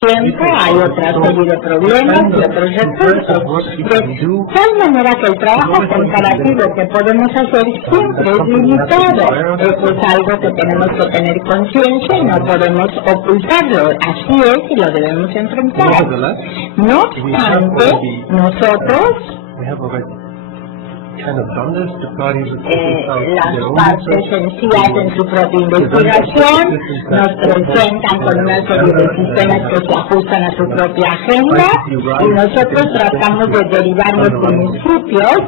tiempo hay otra serie de problemas y otros recursos, de tal manera que el trabajo comparativo que podemos hacer siempre es limitado. Eso es algo que tenemos que tener conciencia y no podemos ocultarlo. Así es y lo debemos enfrentar. No obstante, nosotros las partes sencillas en su propia investigación nos presentan con una serie de sistemas que se ajustan a su propia agenda y nosotros tratamos de derivar los principios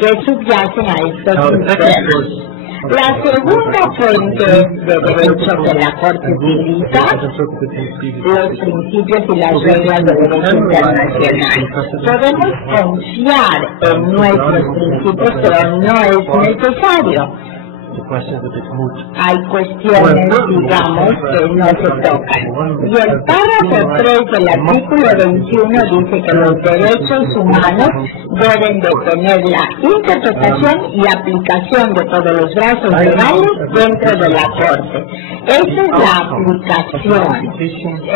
que subyacen a estos sistemas. La segunda fuente de derecho que la Corte utiliza, los principios y las reglas de derecho internacional. Podemos confiar en nuestros principios, pero no es necesario. Hay cuestiones, digamos, que no se tocan. Y el párrafo 3 del artículo 21 dice que los derechos humanos deben de tener la interpretación y aplicación de todos los brazos legales dentro de la Corte. Esa es la aplicación.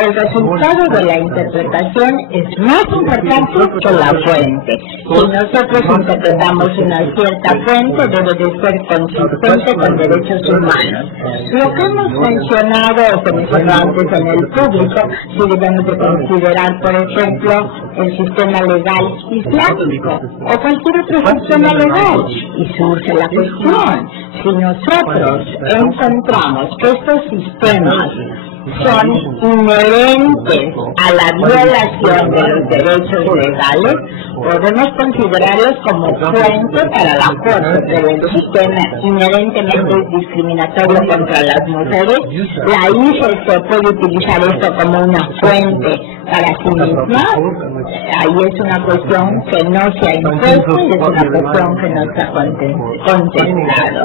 El resultado de la interpretación es más importante que la fuente. Si nosotros interpretamos una cierta fuente, debe de ser consistente con derechos humanos. Lo que hemos mencionado o que mencioné antes en el público, si debemos de considerar, por ejemplo, el sistema legal islámico o cualquier otro sistema legal. Y surge la cuestión, si nosotros encontramos que estos sistemas son inherentes a la violación de los derechos legales, podemos considerarlos como fuente para la Corte, pero el sistema inherentemente es discriminatorio contra las mujeres. La ICC puede utilizar esto como una fuente para sí misma. Ahí es una cuestión que no se ha impuesto y es una cuestión que no está contemplado.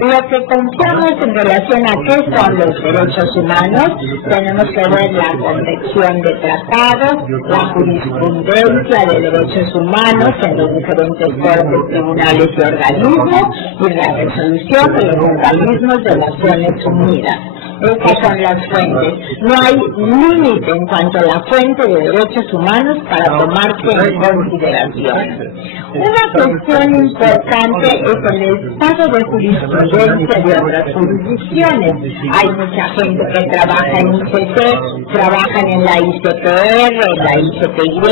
Lo que confiamos en relación a qué son los derechos humanos, tenemos que ver la convención de tratados, la jurisprudencia de derechos humanos en los diferentes cortes, tribunales y organismos, y la resolución de los organismos de Naciones Unidas. Estas son las fuentes. No hay límite en cuanto a la fuente de derechos humanos para tomarse en consideración. Una cuestión importante es el estado de jurisprudencia de otras jurisdicciones. Hay mucha gente que trabaja en ICC, trabajan en la ICPR, en la ICPY,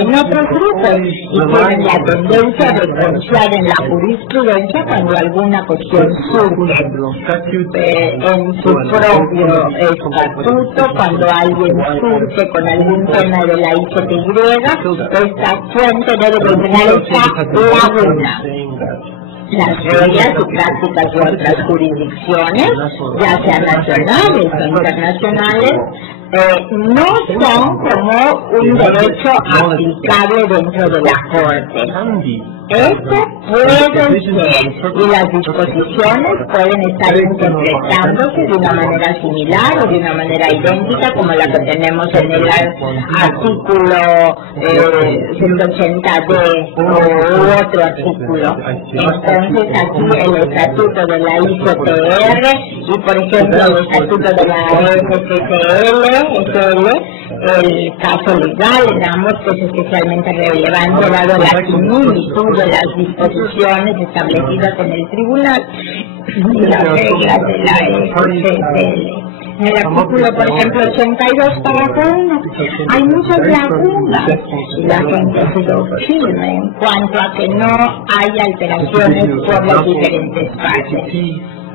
en otros grupos, y tienen la tendencia de confiar en la jurisprudencia cuando alguna cuestión surge en su propio estatuto, cuando alguien surge con algún tema de la ICPY, esta fuente debe tener esta laguna. Las reglas y prácticas de otras jurisdicciones, ya sean nacionales o internacionales, no son como un derecho aplicable dentro de la Corte. Esto puede ser, y las disposiciones pueden estar interpretándose de una manera similar o de una manera idéntica como la que tenemos en el artículo 180D u otro artículo. Entonces aquí el estatuto de la ICPR y por ejemplo el estatuto de la SCCL, el caso legal, digamos, que es especialmente relevante dado la similitud de las disposiciones establecidas en el tribunal y las reglas de la SCCL. En el artículo, por ejemplo, 82, párrafo 1, hay muchas lagunas y la gente se lo firme en cuanto a que no hay alteraciones por las diferentes partes.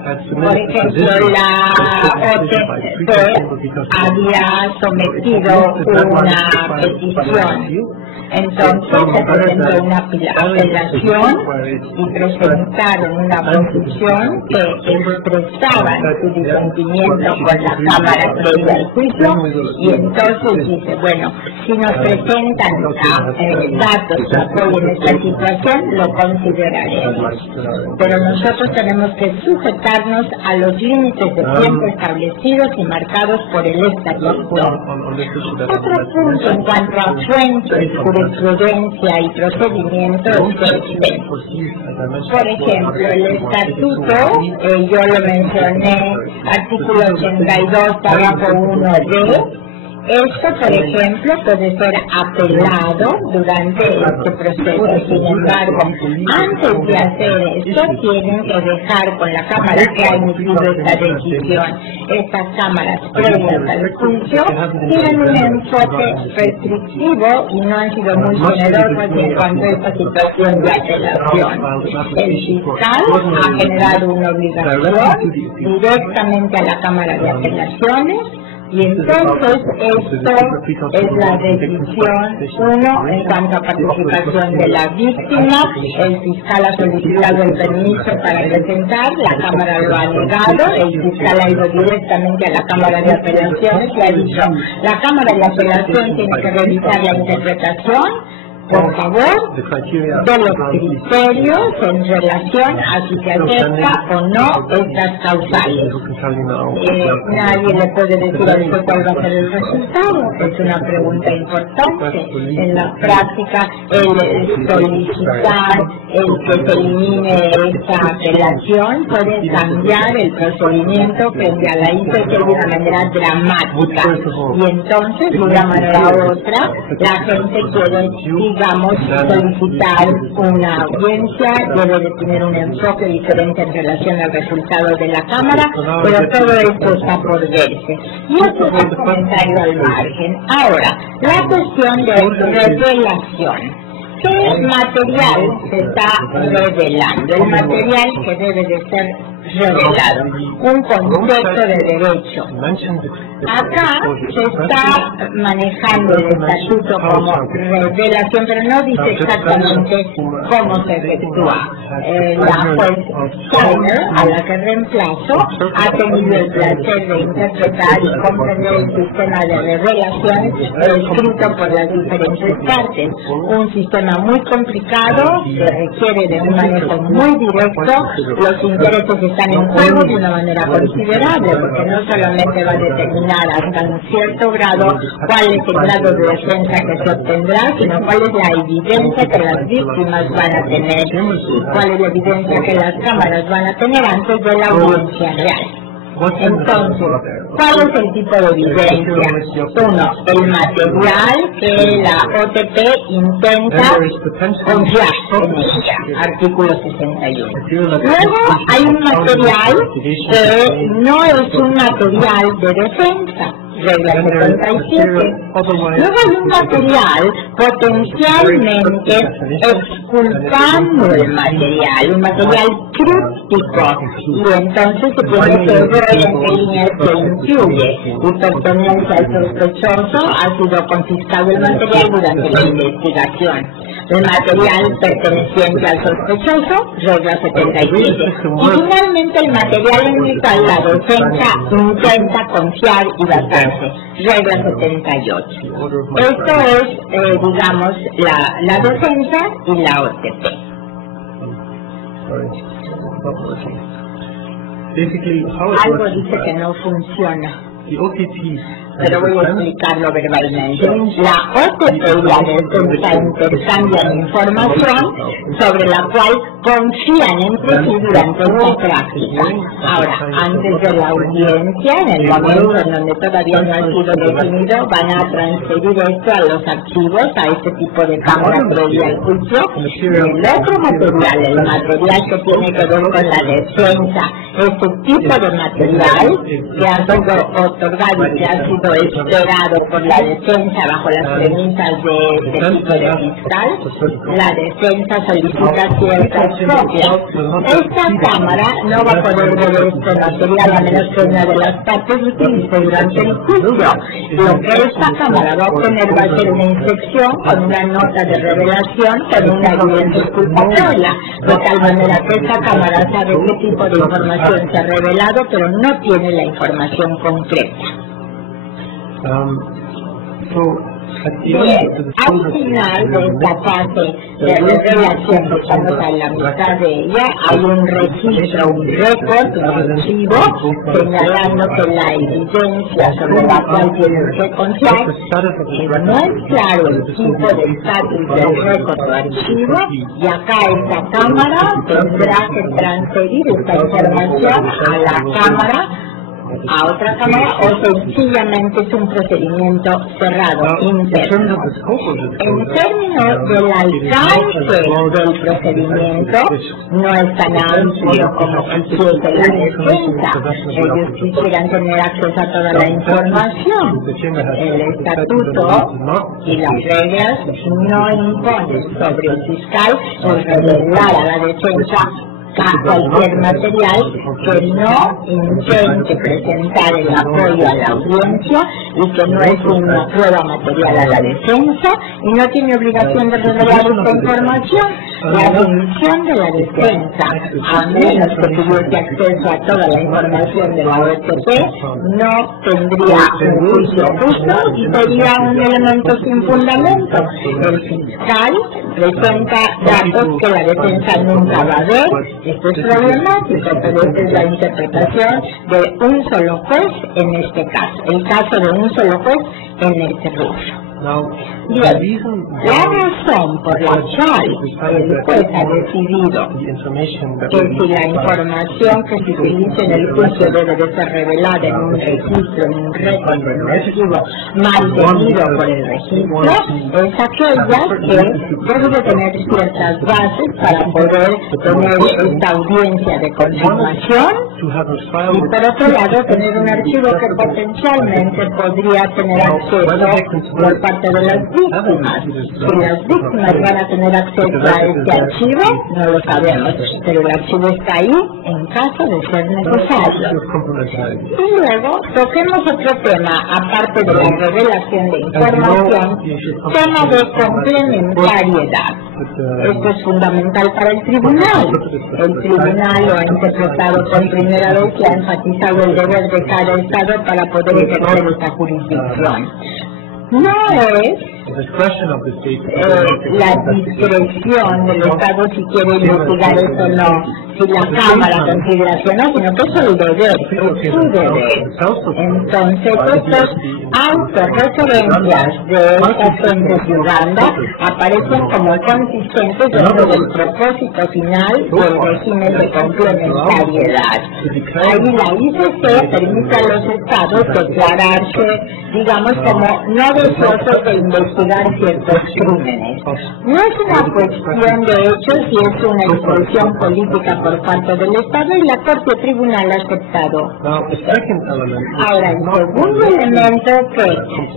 Por ejemplo, la OTP había sometido una petición, entonces se presentó una apelación y presentaron una posición que expresaba su disentimiento con la Cámara previa al juicio, y entonces dice, bueno, si nos presentan datos que apoyen esta situación, lo consideraremos. Pero nosotros tenemos que sujetarnos a los límites de tiempo establecidos y marcados por el estatuto. Otro punto en cuanto a fuentes, jurisprudencia y procedimiento es este. Por ejemplo, el estatuto, yo lo mencioné, artículo 82, párrafo 1D, Esto, por ejemplo, puede ser apelado durante este proceso. Sin embargo, antes de hacer esto, tienen que dejar con la Cámara que ha emitido esta decisión. Estas cámaras previas al juicio tienen un enfoque restrictivo y no han sido muy generosas en cuanto a esta situación de apelación. El fiscal ha generado una obligación directamente a la Cámara de Apelaciones. Y entonces esto es la decisión, uno, en cuanto a participación de la víctima. El fiscal ha solicitado el permiso para presentar, la Cámara lo ha negado, el fiscal ha ido directamente a la Cámara de Apelaciones y ha dicho, la Cámara de Apelación tiene que revisar la interpretación, por favor, de los criterios en relación a si se acepta o no estas causales. Nadie le puede decir a usted cuál va a ser el resultado. Es una pregunta importante. En la práctica, el solicitar el que se elimine esta apelación puede cambiar el procedimiento frente a la ICC de una manera dramática. Y entonces, de una manera u otra, la gente quiere, digamos, solicitar una audiencia, debe de tener un enfoque diferente en relación al resultado de la Cámara, pero todo esto está por verse. Y otro comentario al margen. Ahora, la cuestión de revelación. ¿Qué material se está revelando? El material que debe de ser revelado, un concepto de derecho. Acá se está manejando el estatuto como revelación, pero no dice exactamente cómo se efectúa. La juez Steiner, a la que reemplazo, ha tenido el placer de interpretar y comprender el sistema de revelación escrito por las diferentes partes. Un sistema muy complicado que requiere de un manejo muy directo. Los intereses están en juego de una manera considerable, porque no solamente va a determinar hasta un cierto grado cuál es el grado de defensa que se obtendrá, sino cuál es la evidencia que las víctimas van a tener y cuál es la evidencia que las cámaras van a tener antes de la audiencia real. Entonces, ¿cuál es el tipo de evidencia? Uno, el material que la OTP intenta confiar en ella, artículo 61. Luego hay un material que no es un material de defensa, regla 77. Luego hay un material potencialmente exculpando el material, un material crítico, y entonces se tiene que ver en qué líneas se incluye. Y pertenencia al sospechoso, ha sido confiscado el material durante la investigación. El material perteneciente al sospechoso, regla 77. Y finalmente el material en el cual la defensa intenta confiar y basarse, regla 78. Esto es, digamos, la defensa y la OTP. Algo dice que no funciona, pero voy a explicarlo verbalmente. La OTP y la defensa intercambian información sobre la cual confían entre sí durante esta práctica. Ahora, antes de la audiencia, en el momento en donde todavía no ha sido definido, van a transferir esto a los archivos, a este tipo de cámara previa al juicio. El otro material, el material que tiene que ver con la defensa, este tipo de material que ha sido otorgado y que ha sido esperado por la defensa bajo las premisas de este tipo de fiscal, la defensa solicita ciertas copias. Esta cámara no va a poder ver este material a menos que una de las partes lo utilice durante el juicio. Lo que esta cámara va a obtener va a ser una inspección con una nota de revelación con una evidencia exculpatoria, de tal manera que esta cámara sabe qué tipo de información se ha revelado, pero no tiene la información concreta. Bien, al final de esta fase de revelación, que estamos a la mitad de ella, hay un registro, un récord, un archivo, señalando que la evidencia sobre la cual tienen que confiar, no es claro el tipo de estatus del récord o archivo, y acá esta cámara tendrá que transferir esta información a la cámara a otra cámara o sencillamente es un procedimiento cerrado, interno. En términos del alcance del procedimiento, no es tan amplio como quisiese la defensa. Ellos quisieran tener acceso a toda la información. El estatuto y las reglas no imponen sobre el fiscal el revelar a la defensa a cualquier material que no intente presentar el apoyo a la audiencia y que no es una prueba material a la defensa y no tiene obligación de revelar esta información. La función de la defensa, a menos que tuviese acceso a toda la información de la OSP, no tendría un juicio justo y sería un elemento sin fundamento. El fiscal presenta datos que la defensa nunca va a ver. Esto es problemático, pero esta es la interpretación de un solo juez en este caso, el caso de un solo juez en este rubro. Bien, la razón por la cual el juez ha decidido que si la información que se utiliza en el juicio debe de ser revelada en un registro, en un récord, en un archivo mantenido por el registro, es aquella que debe de tener ciertas bases para poder tener esta audiencia de confirmación y por otro lado tener un archivo que potencialmente podría tener acceso por parte de las víctimas. Si las víctimas van a tener acceso a este archivo, no lo sabemos, pero el archivo está ahí en caso de ser necesario. Y luego toquemos otro tema, aparte de la revelación de información, tema de complementariedad. Esto es fundamental para el tribunal. El tribunal lo ha interpretado por primera vez y ha enfatizado el deber de cada Estado para poder ejercer esta jurisdicción. No es la discreción del Estado si quiere investigar esto o no, si la Cámara considera que no, sino que es el deber, es su deber. Entonces, estas autorreferencias de estas fuentes de Uganda aparecen como consistentes dentro del propósito final del régimen de complementariedad. Ahí la ICC permite a los Estados declararse, digamos, como no deseosos de investigar ciertos crímenes. No es una cuestión de hecho si es una expresión política por parte del Estado y la Corte Tribunal ha aceptado. Ahora, el segundo elemento que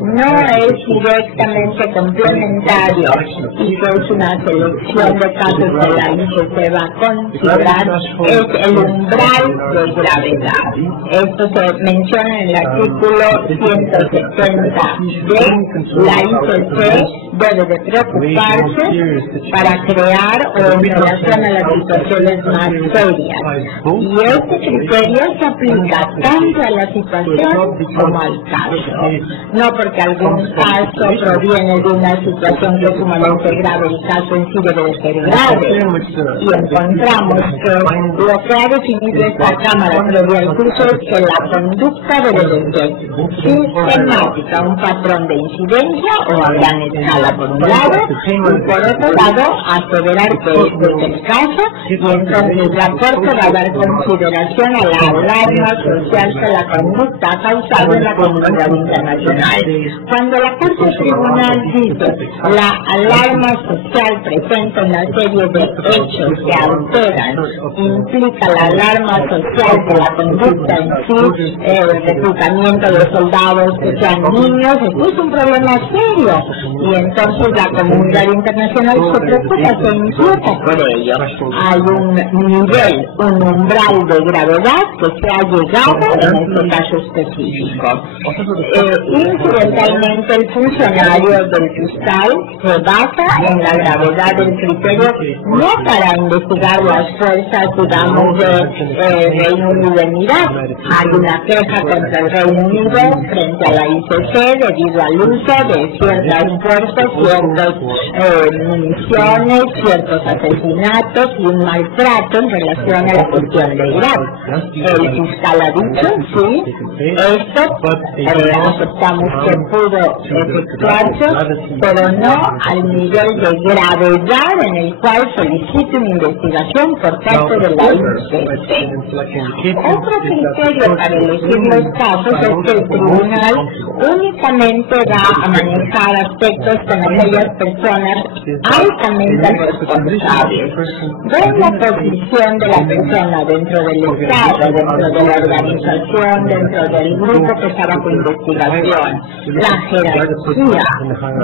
no es directamente complementario y que es una selección de casos que la ICC va a considerar es el umbral de gravedad. Esto se menciona en el artículo 170 de la ICC debe de preocuparse para crear o en relación a las situaciones más serias. Y este criterio se aplica tanto a la situación como al caso. No porque algún caso proviene de una situación que es sumamente grave, el caso en sí debe de ser grave. Y encontramos que lo que ha definido esta Cámara previa al curso es que la conducta debe de ser sistemática, un patrón de incidencia o a gran escala por un lado, y por otro lado aseverar que este es el caso, y entonces la Corte va a dar consideración a la alarma social que la conducta ha causado en la comunidad internacional. Cuando la Corte Tribunal dice la alarma social presenta una serie de hechos que alteran, implica la alarma social de la conducta en sí, el reclutamiento de soldados que sean niños, esto es un problema serio, y entonces la comunidad internacional se preocupa, se inquieta por ello. Hay un nivel, un umbral de gravedad que se ha llegado en este caso específico. Incidentalmente el funcionario del fiscal se basa en la gravedad del criterio no para investigar las fuerzas, digamos, de Reino Unido en Irak. Hay una queja contra el Reino Unido frente a la ICC debido al uso de ciertas fuerzas ciertas municiones, ciertos asesinatos y un maltrato en relación a la cuestión de Irak. El fiscal ha dicho, sí, esto aceptamos que pudo efectuarse, pero no al nivel de gravedad en el cual solicita una investigación por parte de la ICC. Otro criterio para elegir los casos es que el tribunal únicamente va a manejar aspectos con aquellas personas altamente responsables de la posición de la persona dentro del Estado, dentro de la organización, dentro del grupo que está bajo investigación, la jerarquía.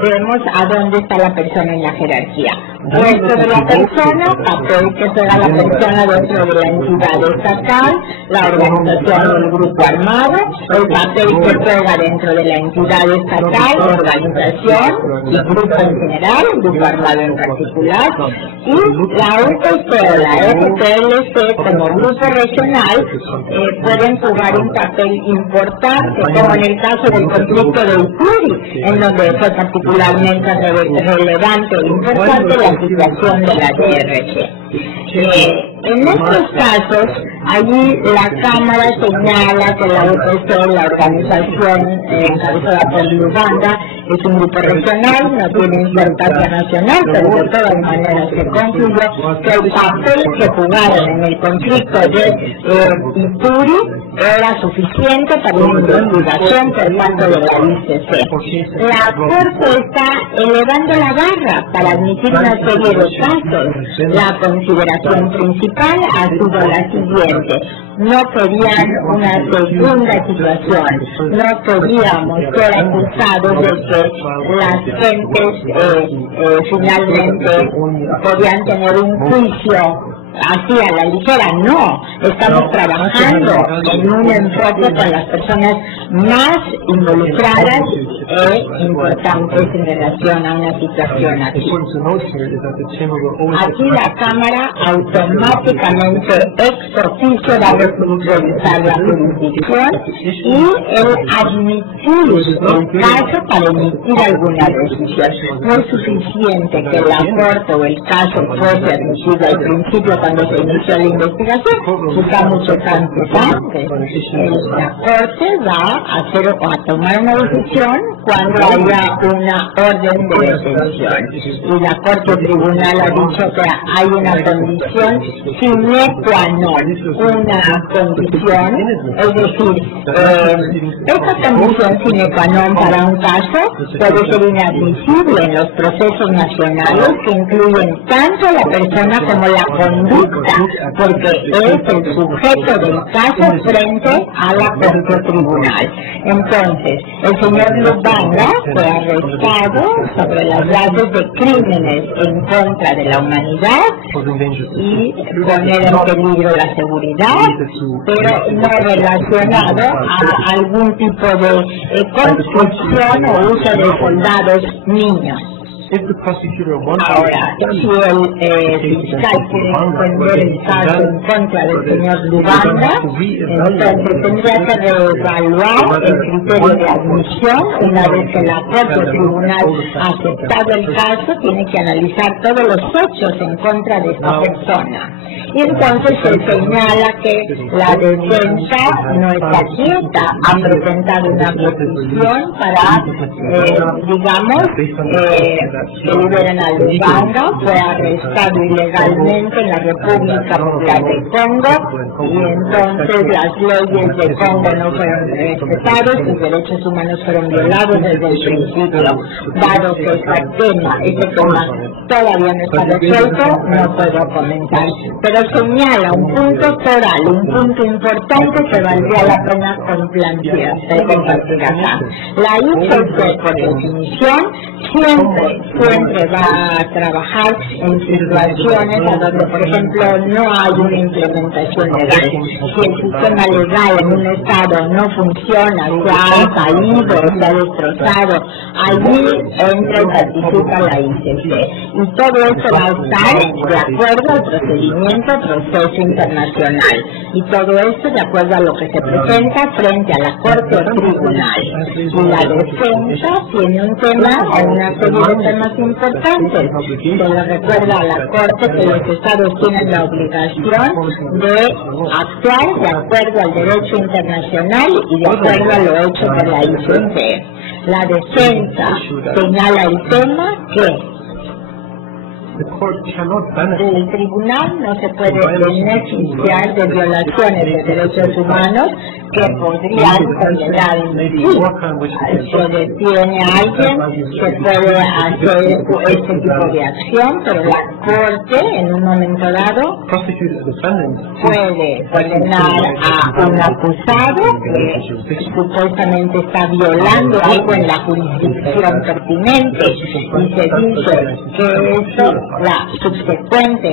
Vemos a dónde está la persona en la jerarquía. Puesto de la persona, papel que juega la persona dentro de la entidad estatal, la organización o el grupo armado, el papel que juega dentro de la entidad estatal, la organización, el grupo en general, el grupo armado en particular, y la UPC o la FPLC como grupo regional pueden jugar un papel importante, como en el caso del conflicto de Ituri, en donde fue particularmente relevante e importante la situación de la DRC. En estos casos, allí la Cámara señala que la UPC, la organización encabezada por Luganda, es un grupo regional, no tiene importancia nacional, pero de todas maneras se concluyó que el papel que jugaron en el conflicto de Ituri era suficiente para una investigación por parte de la ICC. La Corte está elevando la barra para admitir una serie de casos. La consideración principal ha sido la siguiente: no querían una segunda situación, no queríamos ser acusados de que las gentes finalmente podían tener un juicio así a la ligera. No, estamos trabajando en un enfoque con las personas más involucradas e importantes en relación a una situación así. Aquí la Cámara automáticamente ex oficio va a revisar la jurisdicción y el admitir el caso para emitir alguna decisión. No es suficiente que la Corte o el caso fuese admitido al principio cuando se inició la investigación, quizá muchos antes. La Corte va a tomar una decisión cuando haya una orden de detención. Y la Corte Tribunal ha dicho que hay una condición sine qua non, una condición, es decir, esta condición sine qua non para un caso puede ser inadmisible en los procesos nacionales que incluyen tanto a la persona como la conducta, porque es el sujeto del caso frente a la Corte Tribunal. Entonces, el señor Lubanga fue arrestado sobre las bases de crímenes en contra de la humanidad y poner en peligro la seguridad, pero no relacionado a algún tipo de construcción o uso de soldados niños. Ahora, si el fiscal quiere defender el caso en contra del señor Lubanga, entonces tendría que reevaluar el criterio de admisión. Una vez que la Corte o Tribunal ha aceptado el caso, tiene que analizar todos los hechos en contra de esta persona. Y entonces se señala que la defensa no está quieta, ha presentado una petición para, digamos, que liberen a Lubanga. Fue arrestado ilegalmente en la República Popular de Congo y entonces las leyes de Congo no fueron respetadas, sus derechos humanos fueron violados desde el principio. Dado que este tema todavía no está resuelto, no puedo comentar, pero señala un punto foral, un punto importante que valdría la pena compartir acá. La ICC, por definición, siempre va a trabajar en situaciones a donde, por ejemplo, no hay una implementación legal. Si el sistema legal en un estado no funciona, se ha caído, se ha destrozado, allí entra y participa la ICC. Y todo esto va a estar de acuerdo al proceso internacional. Y todo esto de acuerdo a lo que se presenta frente a la Corte o Tribunal. Y la defensa tiene un tema en una serie de temas importantes. Se le recuerda a la Corte que los Estados tienen la obligación de actuar de acuerdo al derecho internacional y de acuerdo a lo hecho por la ICC. La defensa señala el tema que el tribunal no se puede beneficiar de violaciones de derechos humanos que podrían condenar en sí. Se detiene a alguien, se puede hacer este tipo de acción, pero la Corte en un momento dado puede condenar a un acusado que supuestamente está violando algo en la jurisdicción pertinente y se dice que eso, la subsecuente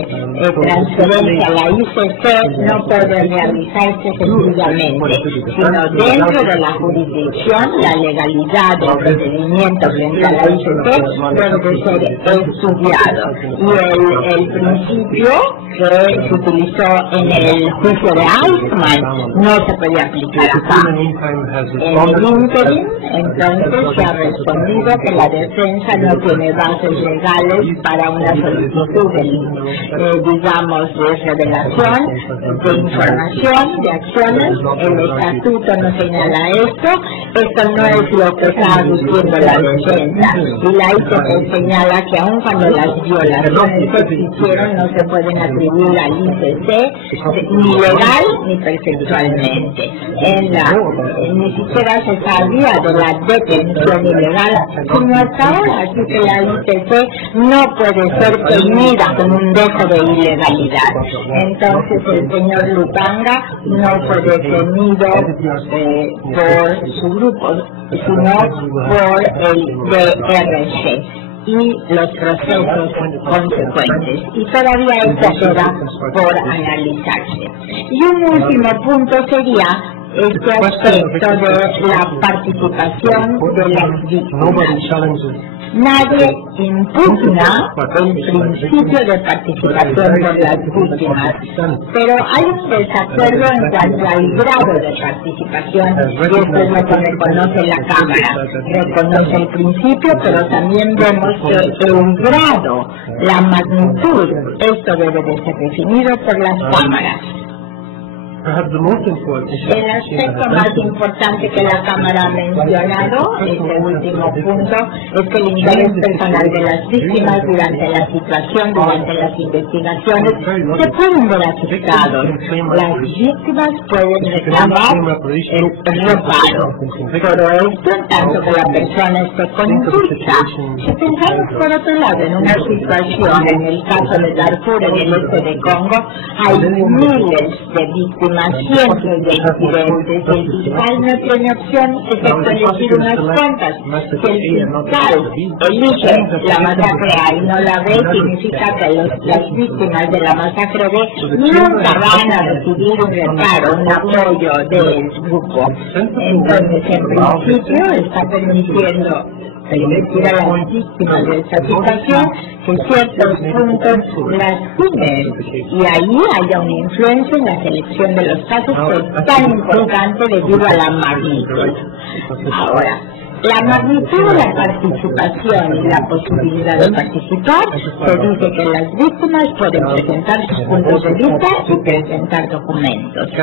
transferencia a la ICC no puede realizarse sencillamente, sino dentro de la jurisdicción. La legalidad del procedimiento frente a la ICC debe ser estudiado, y el principio que se utilizó en el juicio de Eichmann no se puede aplicar acá. En el ínterin, entonces, se ha respondido que la defensa no tiene bases legales para una solicitud de, digamos, de revelación de información, de acciones. El estatuto no señala esto. Esto no es lo que está diciendo la defensa. Y la ICC señala que aun cuando las violaciones existieron, no se pueden atribuir al ICC ni legal ni perceptualmente. Ni siquiera se sabía de la detención ilegal, sino hasta ahora. Así que la ICC no puede ser tenida con un dejo de ilegalidad. Entonces el señor Lupanga no fue detenido por su grupo, sino por el DRC y los procesos consecuentes. Y todavía esto queda por analizarse. Y un último punto sería este aspecto de la participación de las víctimas. Nadie impugna el principio de participación por las víctimas, pero hay un desacuerdo en cuanto al grado de participación, y esto es lo que reconoce la Cámara. Reconoce el principio, pero también vemos que el grado, la magnitud, esto debe de ser definido por las cámaras. El aspecto más importante que la Cámara ha mencionado, este último punto, es que el interés personal de las víctimas durante la situación, durante las investigaciones, se pueden ver afectados. Las víctimas pueden reclamar el reparo. Pero esto, en tanto que la persona esté conducta. Si pensamos por otro lado en una situación, en el caso de Darfur, en el este de Congo, hay miles de víctimas siempre de incidentes. El fiscal no tiene opción excepto elegir unas cuantas. Si el fiscal elige la masacre A y no la B, significa que las víctimas de la masacre B nunca van a recibir un reparo, un apoyo del grupo. Entonces, en principio, está permitiendo permitir a las víctimas de esta situación que ciertos puntos las cuiden, y ahí haya una influencia en la selección de los casos, que es tan importante debido a la magnitud. Ahora, la magnitud de la participación y la posibilidad de participar, se dice que las víctimas pueden presentar sus puntos de vista y presentar documentos. Y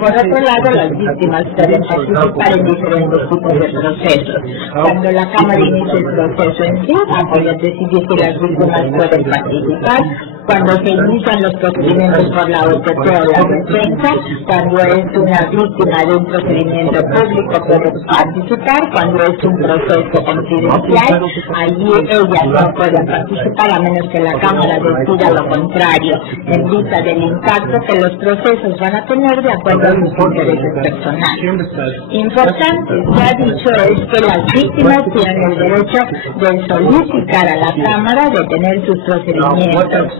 por otro lado, las víctimas pueden participar en diferentes tipos de procesos. Cuando la Cámara inicia el proceso en sí, va a poder decidir si las víctimas pueden participar. Cuando se inician los procedimientos por la OTP o la defensa, cuando es una víctima de un procedimiento público puede participar, cuando es un proceso confidencial, allí ellas no pueden participar a menos que la Cámara decida lo contrario, en vista del impacto que los procesos van a tener de acuerdo a sus intereses personales. Importante, se ha dicho, es que las víctimas tienen el derecho de solicitar a la Cámara de tener sus procedimientos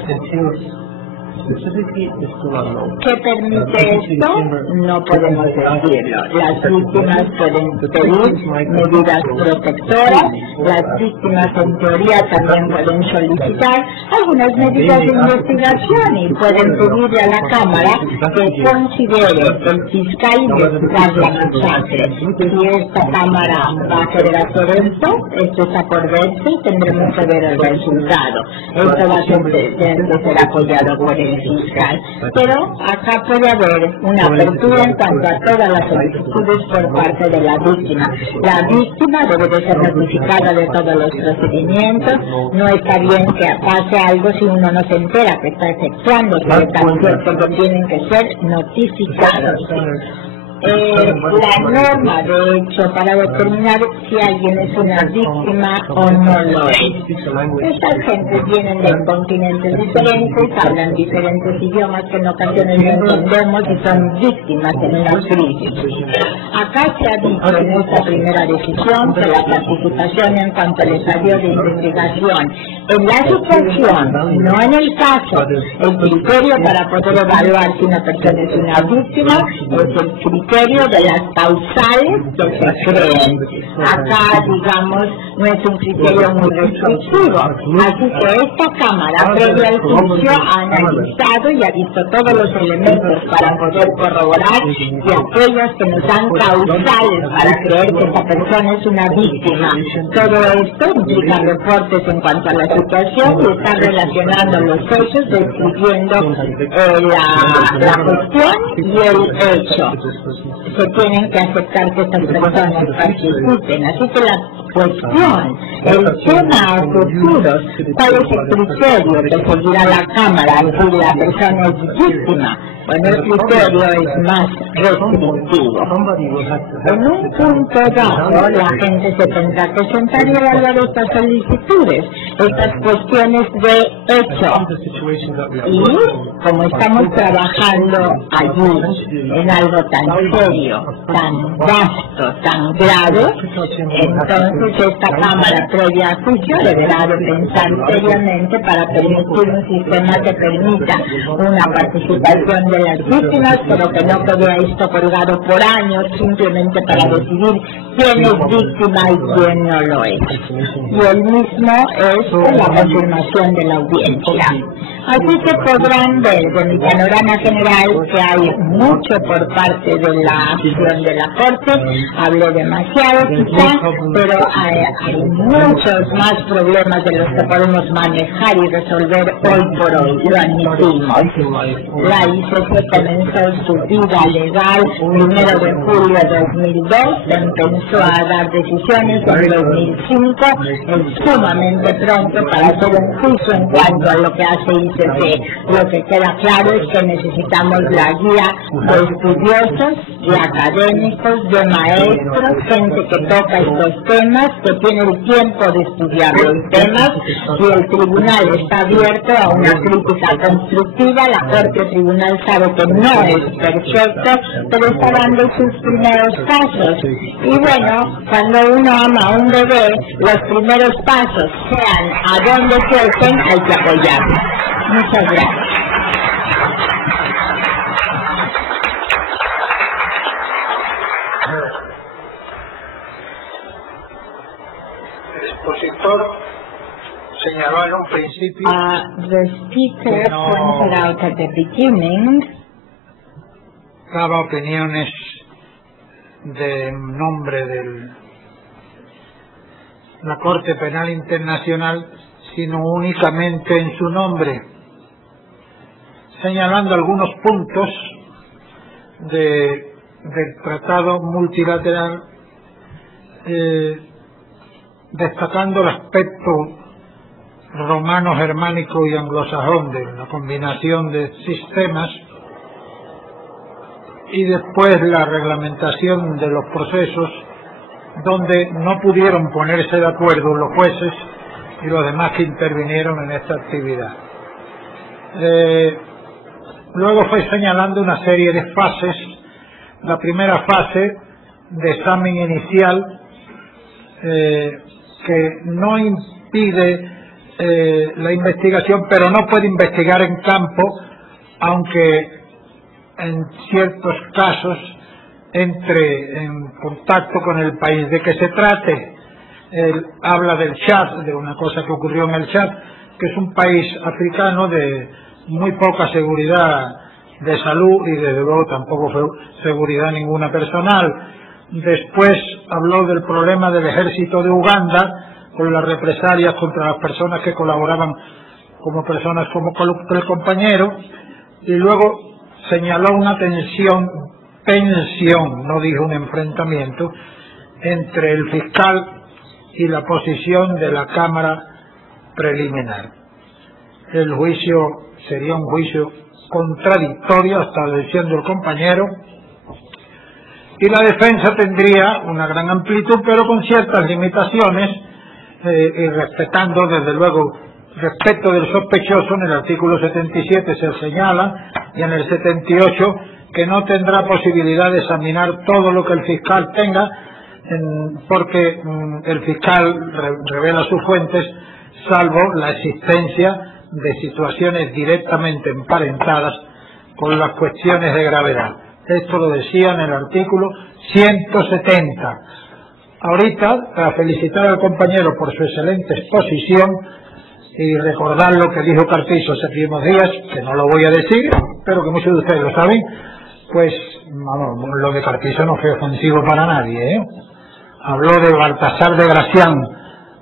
¿Qué permite esto? No podemos decirlo. Las víctimas pueden pedir medidas protectoras, las víctimas en teoría también pueden solicitar algunas medidas de investigación y pueden pedirle a la Cámara que considere el fiscal investigar la masacre. Si esta Cámara va a querer hacer esto está por verse y tendremos que ver el resultado. Esto va a tener que ser apoyado por el fiscal. Pero acá puede haber una apertura en cuanto a todas las solicitudes por parte de la víctima. La víctima debe de ser notificada de todos los procedimientos. No está bien que pase algo si uno no se entera que está efectuándose, porque tienen que ser notificados. La norma, de hecho, para determinar si alguien es una víctima o no lo es. Estas gentes vienen de continentes diferentes, hablan diferentes idiomas que en ocasiones no entendemos y son víctimas en una crisis. Acá se ha dicho en esta primera decisión que la participación en cuanto al estadio de investigación en la situación, no en el caso, el criterio para poder evaluar si una persona es una víctima es el criterio de las causales que se creen. Acá, digamos, no es un criterio muy restrictivo. Así que esta Cámara, previo al juicio, ha analizado y ha visto todos los elementos para poder corroborar y aquellos que nos dan causales para creer que esta persona es una víctima. Todo esto implica reportes en cuanto a la situación y está relacionando los hechos, describiendo la cuestión y el hecho. Se tienen que aceptar que estas personas participen. Así que la cuestión, el tema a futuros, ¿cuál es el criterio que seguirá la Cámara si la persona es víctima? Bueno, el criterio es más restrictivo. En un punto dado, la gente se tendrá que sentar y evaluar estas solicitudes, estas cuestiones de hecho. Y como estamos trabajando allí en algo tan serio, tan vasto, tan grave, entonces esta Cámara previa a juicio deberá de pensar seriamente para permitir un sistema que permita una participación de las víctimas, pero que no quede esto colgado por años simplemente para decidir quién es víctima y quién no lo es. Y el mismo es la confirmación de la audiencia. Así que podrán ver de mi panorama general que hay mucho por parte de la acción de la Corte. Hablé demasiado quizá, pero hay muchos más problemas de los que podemos manejar y resolver hoy por hoy. Lo admitimos. La ICC comenzó su vida legal 1 de julio de 2002, empezó a dar decisiones en 2005, es sumamente pronto para hacer un juicio en cuanto a lo que hace ICC. Lo que queda claro es que necesitamos la guía de estudiosos, de académicos, de maestros, gente que toca estos temas, que tiene el tiempo de estudiar los temas, y el tribunal está abierto a una crítica constructiva. La Corte Tribunal sabe que no es perfecto, pero está dando sus primeros pasos. Y bueno, cuando uno ama a un bebé, los primeros pasos, sean a donde fuesen, hay que apoyarlos. Muchas gracias. El expositor señaló en un principio The speaker pointed out at the beginning daba opiniones de nombre de la Corte Penal Internacional, sino únicamente en su nombre, señalando algunos puntos del tratado multilateral, destacando el aspecto romano, germánico y anglosajón de la combinación de sistemas, y después la reglamentación de los procesos, donde no pudieron ponerse de acuerdo los jueces y los demás que intervinieron en esta actividad. Luego fue señalando una serie de fases. La primera fase de examen inicial, que no impide la investigación, pero no puede investigar en campo aunque en ciertos casos entre en contacto con el país de que se trate. Él habla del Chad, de una cosa que ocurrió en el Chad, que es un país africano de muy poca seguridad de salud y desde luego tampoco seguridad ninguna personal. Después habló del problema del ejército de Uganda con las represalias contra las personas que colaboraban como personas como el compañero, y luego señaló una tensión, no dijo un enfrentamiento, entre el fiscal y la posición de la Cámara preliminar. El juicio sería un juicio contradictorio, hasta diciendo el compañero, y la defensa tendría una gran amplitud, pero con ciertas limitaciones, y respetando desde luego respeto del sospechoso. En el artículo 77 se señala, y en el 78, que no tendrá posibilidad de examinar todo lo que el fiscal tenga, porque el fiscal revela sus fuentes, salvo la existencia de situaciones directamente emparentadas con las cuestiones de gravedad. Esto lo decía en el artículo 170. Ahorita, para felicitar al compañero por su excelente exposición y recordar lo que dijo Carpizo hace unos días, que no lo voy a decir, pero que muchos de ustedes lo saben, pues vamos, lo de Carpizo no fue ofensivo para nadie, ¿eh? Habló de Baltasar de Gracián,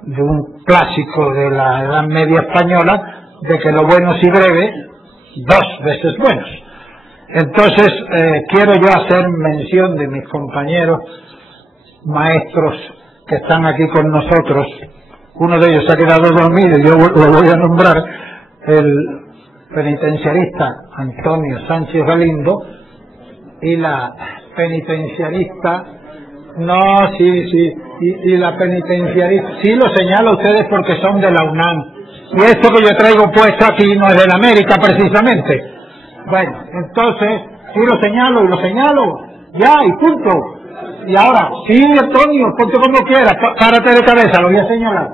de un clásico de la Edad Media española, de que lo bueno si breve, 2 veces buenos. Entonces, quiero yo hacer mención de mis compañeros maestros que están aquí con nosotros. Uno de ellos se ha quedado dormido, yo lo voy a nombrar, el penitenciarista Antonio Sánchez Galindo, y la penitenciarista, y la penitenciarista, sí lo señalo a ustedes porque son de la UNAM, y esto que yo traigo puesto aquí no es de la América precisamente. Bueno, entonces, sí lo señalo, ya, y punto. Y ahora, sí, Antonio, ponte como quieras, párate de cabeza, lo voy a señalar.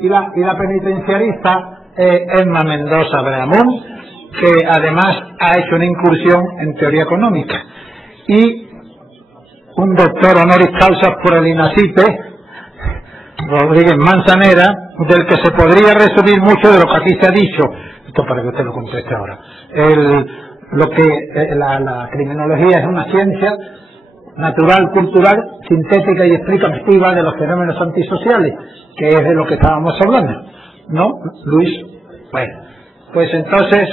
Y la penitenciarista Emma Mendoza Breamón, que además ha hecho una incursión en teoría económica. Y un doctor honoris causa por el INACIPE, Rodríguez Manzanera, del que se podría resumir mucho de lo que aquí se ha dicho. Esto para que usted lo conteste ahora. La criminología es una ciencia natural, cultural, sintética y explicativa de los fenómenos antisociales, que es de lo que estábamos hablando, ¿no, Luis? Bueno, pues entonces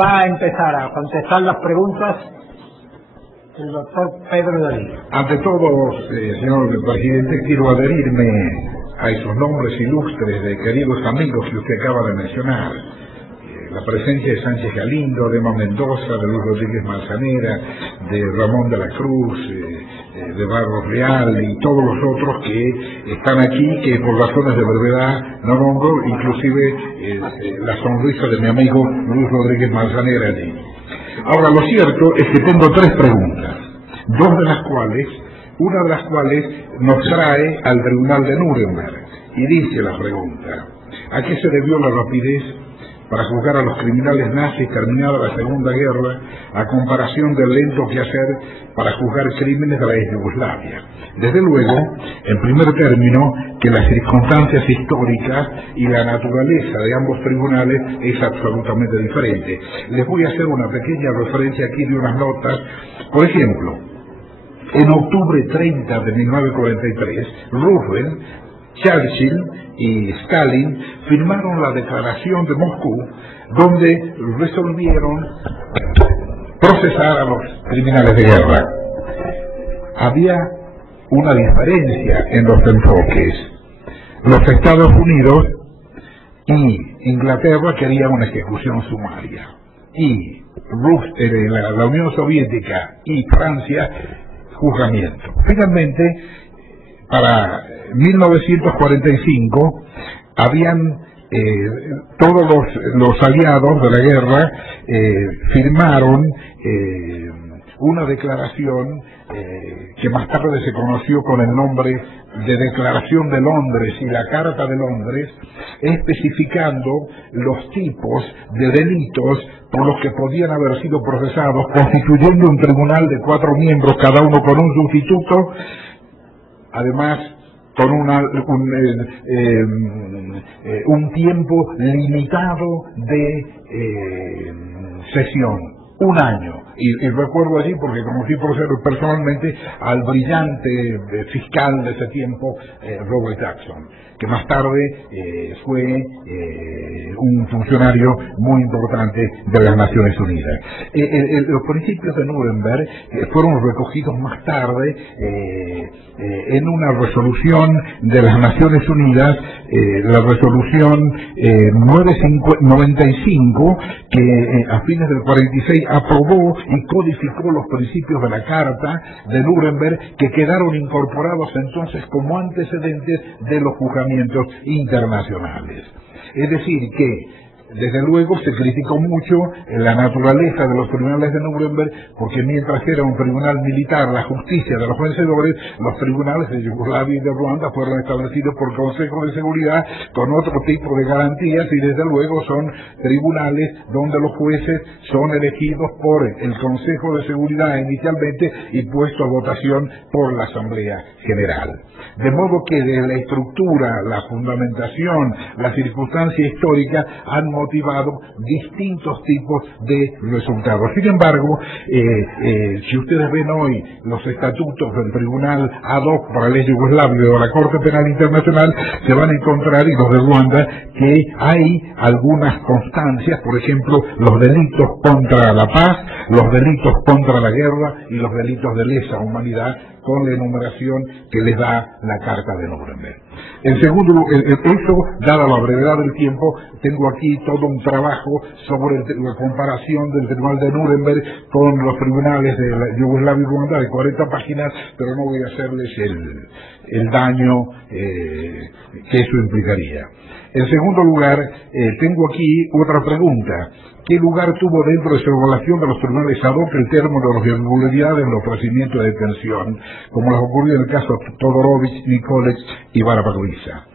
va a empezar a contestar las preguntas el doctor Pedro Dalí. Ante todo, señor presidente, quiero adherirme a esos nombres ilustres de queridos amigos que usted acaba de mencionar. La presencia de Sánchez Galindo, de Emma Mendoza, de Luis Rodríguez Manzanera, de Ramón de la Cruz, de Barros Real y todos los otros que están aquí, que por razones de brevedad no nombro, inclusive la sonrisa de mi amigo Luis Rodríguez Manzanera allí. Ahora, lo cierto es que tengo 3 preguntas, una de las cuales nos trae al Tribunal de Nuremberg, y dice la pregunta: ¿a qué se debió la rapidez para juzgar a los criminales nazis terminada la Segunda Guerra, a comparación del lento quehacer para juzgar crímenes de la ex Yugoslavia? Desde luego, en primer término, que las circunstancias históricas y la naturaleza de ambos tribunales es absolutamente diferente. Les voy a hacer una pequeña referencia aquí de unas notas. Por ejemplo, en octubre 30 de 1943, Roosevelt, Churchill y Stalin firmaron la Declaración de Moscú, donde resolvieron procesar a los criminales de guerra. Había una diferencia en los enfoques. Los Estados Unidos y Inglaterra querían una ejecución sumaria, y la Unión Soviética y Francia juzgamiento. Finalmente, para 1945 habían todos los aliados de la guerra firmaron una declaración que más tarde se conoció con el nombre de Declaración de Londres y la Carta de Londres, especificando los tipos de delitos por los que podían haber sido procesados, constituyendo un tribunal de 4 miembros, cada uno con un sustituto, además con un tiempo limitado de sesión, 1 año. Y recuerdo allí, porque conocí personalmente al brillante fiscal de ese tiempo, Robert Jackson, que más tarde fue un funcionario muy importante de las Naciones Unidas. Los principios de Nuremberg fueron recogidos más tarde en una resolución de las Naciones Unidas, la resolución 995, que a fines del 46 aprobó y codificó los principios de la Carta de Nuremberg, que quedaron incorporados entonces como antecedentes de los juzgamientos internacionales. Es decir, que desde luego se criticó mucho la naturaleza de los tribunales de Nuremberg, porque mientras era un tribunal militar, la justicia de los vencedores, los tribunales de Yugoslavia y de Ruanda fueron establecidos por Consejo de Seguridad con otro tipo de garantías, y desde luego son tribunales donde los jueces son elegidos por el Consejo de Seguridad inicialmente y puesto a votación por la Asamblea General. De modo que de la estructura, la fundamentación, la circunstancia histórica han motivado distintos tipos de resultados. Sin embargo, si ustedes ven hoy los estatutos del Tribunal ad hoc para la ley Yugoslavia o la Corte Penal Internacional, se van a encontrar, y los de Ruanda, que hay algunas constancias, por ejemplo, los delitos contra la paz, los delitos contra la guerra y los delitos de lesa humanidad, con la enumeración que les da la Carta de Nuremberg. En segundo lugar, eso, dada la brevedad del tiempo, tengo aquí todo un trabajo sobre la comparación del Tribunal de Nuremberg con los tribunales de la Yugoslavia y Ruanda, de 40 páginas, pero no voy a hacerles el daño que eso implicaría. En segundo lugar, tengo aquí otra pregunta. ¿Qué lugar tuvo dentro de su evaluación de los tribunales ad hoc el término de las irregularidades en los procedimientos de detención, como les ocurrió en el caso de Todorovic, Nikolic y Barabagliza?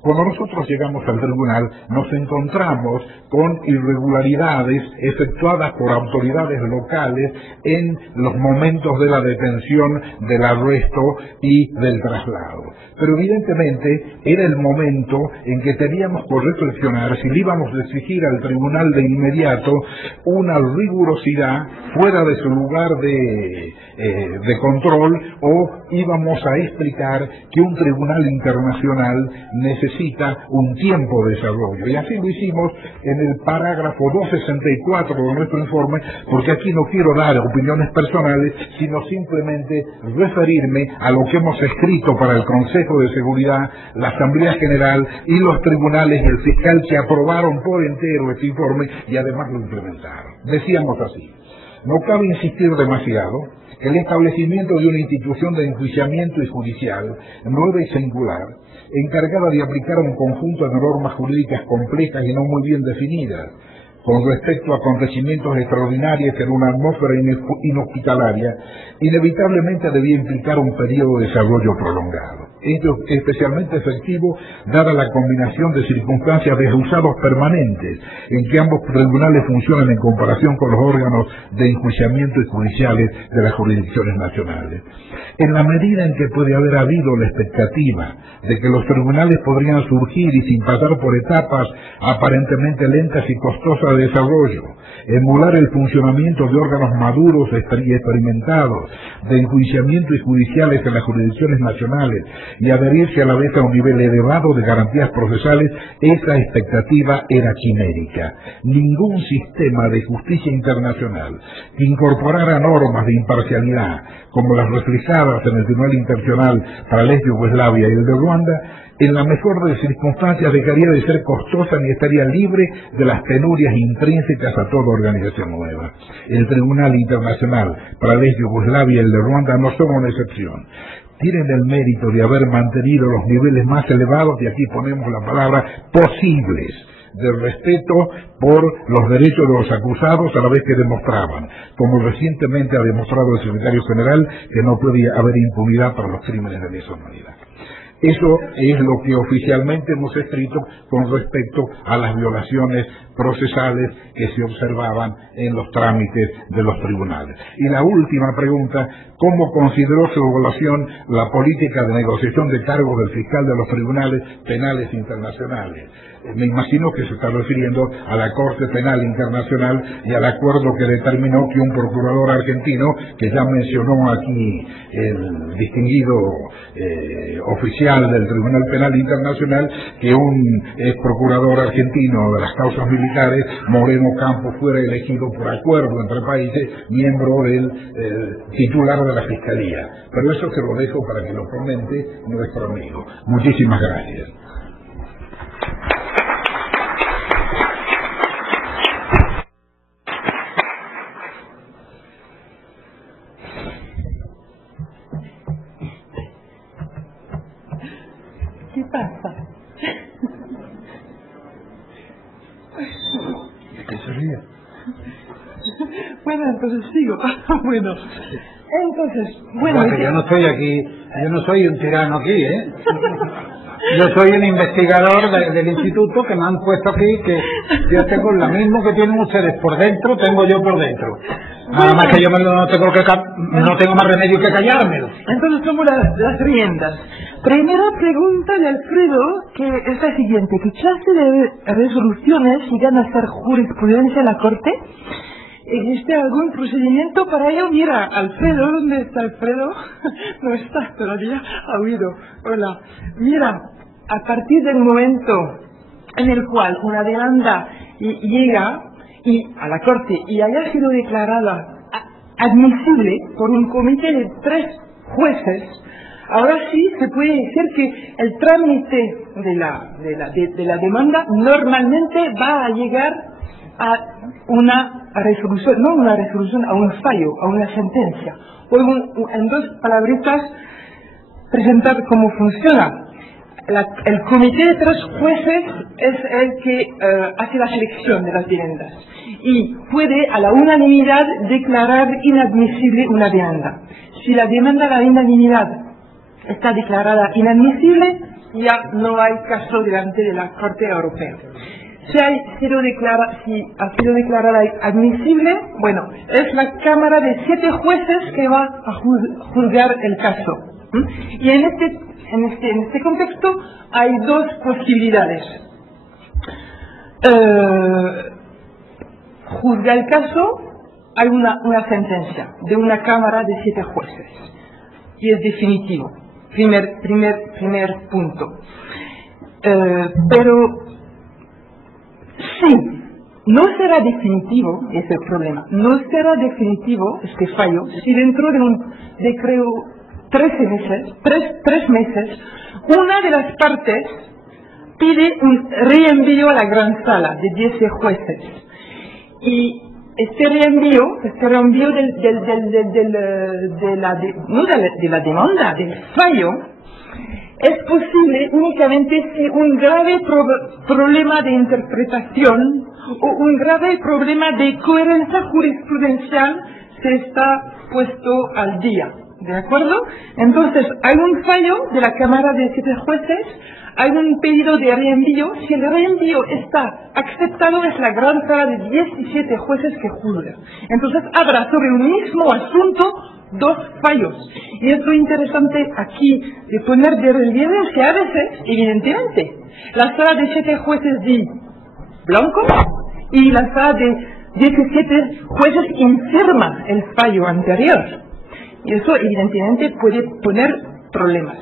Cuando nosotros llegamos al tribunal, nos encontramos con irregularidades efectuadas por autoridades locales en los momentos de la detención, del arresto y del traslado. Pero evidentemente era el momento en que teníamos que reflexionar si le íbamos a exigir al tribunal de inmediato una rigurosidad fuera de su lugar de control, o íbamos a explicar que un tribunal internacional necesita un tiempo de desarrollo. Y así lo hicimos en el parágrafo 264 de nuestro informe, porque aquí no quiero dar opiniones personales, sino simplemente referirme a lo que hemos escrito para el Consejo de Seguridad, la Asamblea General y los tribunales y el fiscal, que aprobaron por entero este informe y además lo implementaron. Decíamos así: no cabe insistir demasiado que el establecimiento de una institución de enjuiciamiento y judicial nueva y singular, encargada de aplicar un conjunto de normas jurídicas complejas y no muy bien definidas, con respecto a acontecimientos extraordinarios en una atmósfera inhospitalaria, inevitablemente debía implicar un periodo de desarrollo prolongado. Esto es especialmente efectivo dada la combinación de circunstancias desusados permanentes en que ambos tribunales funcionan en comparación con los órganos de enjuiciamiento y judiciales de las jurisdicciones nacionales. En la medida en que puede haber habido la expectativa de que los tribunales podrían surgir y sin pasar por etapas aparentemente lentas y costosas de desarrollo, emular el funcionamiento de órganos maduros y experimentados de enjuiciamiento y judiciales en las jurisdicciones nacionales y adherirse a la vez a un nivel elevado de garantías procesales, esa expectativa era quimérica. Ningún sistema de justicia internacional que incorporara normas de imparcialidad, como las reflejadas en el Tribunal Internacional para la ley de Yugoslavia y el de Ruanda, en la mejor de las circunstancias dejaría de ser costosa ni estaría libre de las penurias intrínsecas a toda organización nueva. El Tribunal Internacional para la ley de Yugoslavia y el de Ruanda no son una excepción. Tienen el mérito de haber mantenido los niveles más elevados, y aquí ponemos la palabra posibles, de respeto por los derechos de los acusados, a la vez que demostraban, como recientemente ha demostrado el secretario general, que no puede haber impunidad para los crímenes de lesa humanidad. Eso es lo que oficialmente hemos escrito con respecto a las violaciones procesales que se observaban en los trámites de los tribunales. Y la última pregunta: ¿cómo consideró su evaluación la política de negociación de cargos del fiscal de los tribunales penales internacionales? Me imagino que se está refiriendo a la Corte Penal Internacional y al acuerdo que determinó que un procurador argentino, que ya mencionó aquí el distinguido oficial del Tribunal Penal Internacional, que un procurador argentino de las causas militares, Moreno Campos, fuera elegido por acuerdo entre países, miembro del titular de la Fiscalía. Pero eso se lo dejo para que lo comente nuestro amigo. Muchísimas gracias. ¿Qué pasa? ¿Qué sería? Bueno, entonces sigo. Bueno, Yo no estoy aquí, yo no soy un tirano aquí, ¿eh? Yo soy un investigador del instituto que me han puesto aquí, que yo tengo lo mismo que tienen ustedes por dentro, tengo yo por dentro. Nada más que yo no tengo más remedio que callármelo. Entonces tomo las riendas. Primera pregunta de Alfredo, que es la siguiente: ¿qué clase de resoluciones llegan a ser jurisprudencia en la Corte? ¿Existe algún procedimiento para ello? Mira, Alfredo, ¿dónde está Alfredo? No está todavía, ha huido. Hola. Mira, a partir del momento en el cual una demanda llega a la Corte y haya sido declarada admisible por un comité de 3 jueces, ahora sí se puede decir que el trámite de la demanda normalmente va a llegar a una resolución, no una resolución, a un fallo, a una sentencia. O en 2 palabritas, presentar cómo funciona. El comité de 3 jueces es el que hace la selección de las demandas y puede a la unanimidad declarar inadmisible una demanda. Si la demanda a la unanimidad está declarada inadmisible, ya no hay caso delante de la Corte Europea. Si ha sido declarada admisible, bueno, es la Cámara de 7 jueces que va a juzgar el caso. Y en este contexto hay 2 posibilidades. Juzga el caso, hay una sentencia de una Cámara de 7 jueces y es definitivo. Primer punto. Pero sí, no será definitivo, ese es el problema, no será definitivo este fallo si dentro de creo 3 meses, una de las partes pide un reenvío a la gran sala de 10 jueces. Y este reenvío de la demanda, del fallo, es posible únicamente si un grave problema de interpretación o un grave problema de coherencia jurisprudencial se está puesto al día. ¿De acuerdo? Entonces, hay un fallo de la Cámara de 7 jueces, hay un pedido de reenvío. Si el reenvío está aceptado, es la gran sala de 17 jueces que juzga. Entonces, habrá sobre un mismo asunto 2 fallos. Y es lo interesante aquí de poner de relieve que a veces, evidentemente, la sala de 7 jueces dice blanco y la sala de 17 jueces infirma el fallo anterior. Y eso evidentemente puede poner problemas.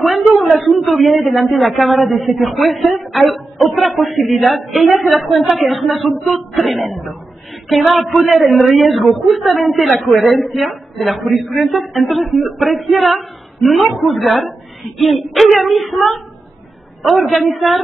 Cuando un asunto viene delante de la Cámara de 7 jueces, hay otra posibilidad. Ella se da cuenta que es un asunto tremendo, que va a poner en riesgo justamente la coherencia de la jurisprudencia, entonces prefiera no juzgar y ella misma organizar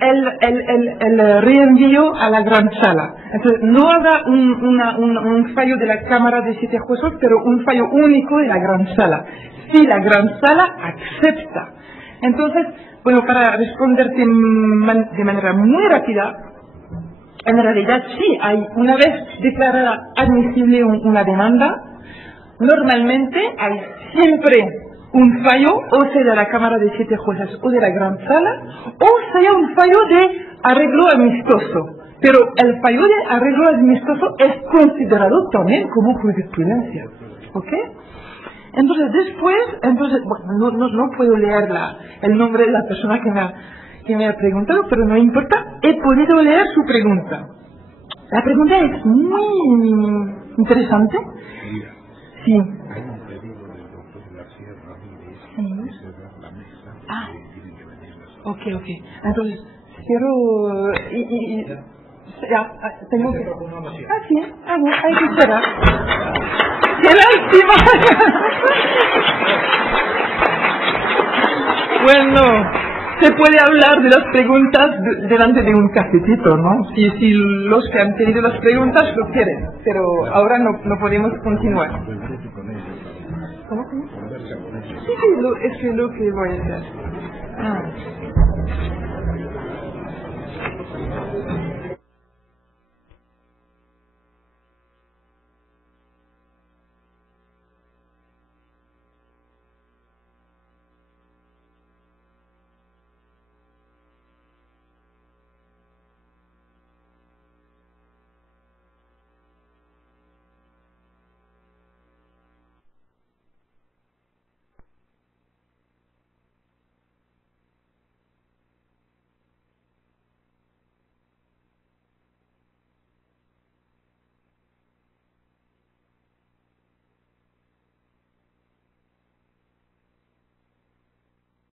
el reenvío a la gran sala. Entonces no habrá un fallo de la Cámara de 7 jueces, pero un fallo único de la gran sala, si la gran sala acepta. Entonces, bueno, para responderte de manera muy rápida, en realidad sí, una vez declarada admisible una demanda, normalmente hay siempre un fallo, o sea de la Cámara de 7 Jueces o de la Gran Sala, o sea un fallo de arreglo amistoso. Pero el fallo de arreglo amistoso es considerado también como jurisprudencia. ¿Ok? Entonces después, bueno, no puedo leer el nombre de la persona que me ha preguntado, pero no importa, he podido leer su pregunta. La pregunta es muy interesante. Sí. Hay un pedido del doctor García Ramírez de cerrar la mesa. Ah. Tienen que venir las Ok. Entonces, cierro ya, tengo que... Ah, sí. Ah, no, hay que cerrar. ¡Qué lástima! Bueno, se puede hablar de las preguntas delante de un cafetito, ¿no? Si los que han pedido las preguntas lo quieren, pero ahora no podemos continuar. ¿Cómo? Sí, es que lo que voy a hacer.